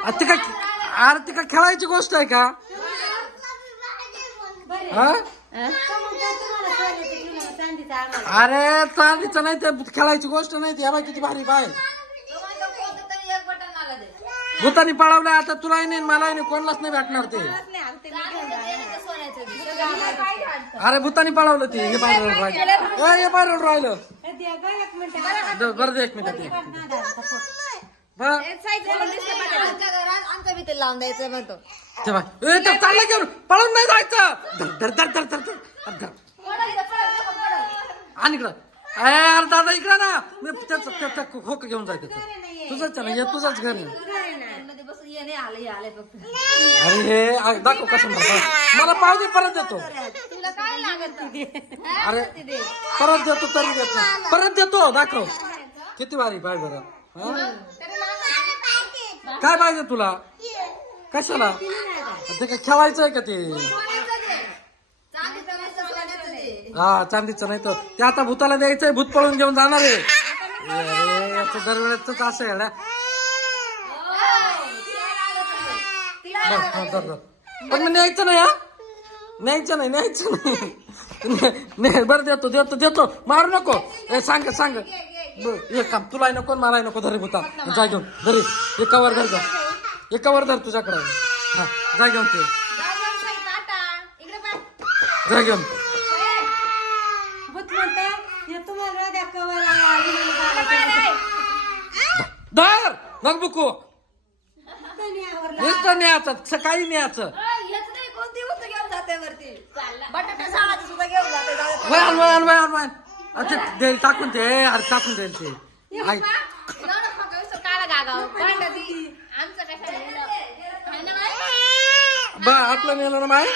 ती का अरे ती का खेळायची गोष्ट आहे का? अरे चांदीचं नाही ते खेळायची गोष्ट नाही ती. बाय किती भारी बाय भूतानी पळवलंय आता. तुलाही नाही मलाही नाही कोणालाच नाही भेटणार ते. अरे भूतानी पळवलं ते. हे बाहेर राहिलं हे बाहेर राहिलं बरं दे 1 मिनिट आमच्या भीती लावून द्यायचं म्हणतो चाललं घेऊन पळून नाही जायचं. धर धर धर धर धर आणि इकडं अरे दादा इकडं ना मी त्याचा खोक घेऊन जायचं तुझंच ना हे तुझंच घर आहे. अरे हे दाखव कसं मला पाहिजे परत देतो. अरे परत देतो तरी देत नाही परत देतो दाखव किती भारी बाय बरं. काय पाहिजे तुला कशाला ते काय खेळायचं आहे का ते? हा चांदीचं नाही तर ते आता भूताला द्यायचंय. भूत पळून घेऊन जाणार आहे. याचं दरवेळेच असं आहे ना. पण मी न्यायचं नाही. न्यायचं नाही बरं देतो देतो देतो मारू नको. सांग सांग हे काम तुला नको माराय नको. धरी भूता जा घेऊन धरी एकावर धर जा एकावर धर तुझ्याकडे. हा जा घेऊन ते जा घेऊन धर मग बुकू नुसतं न्यायचं सकाळी न्यायचं. अच्छा देईल टाकून ते अरे टाकून देईल ते. आपलं नेलं ना माय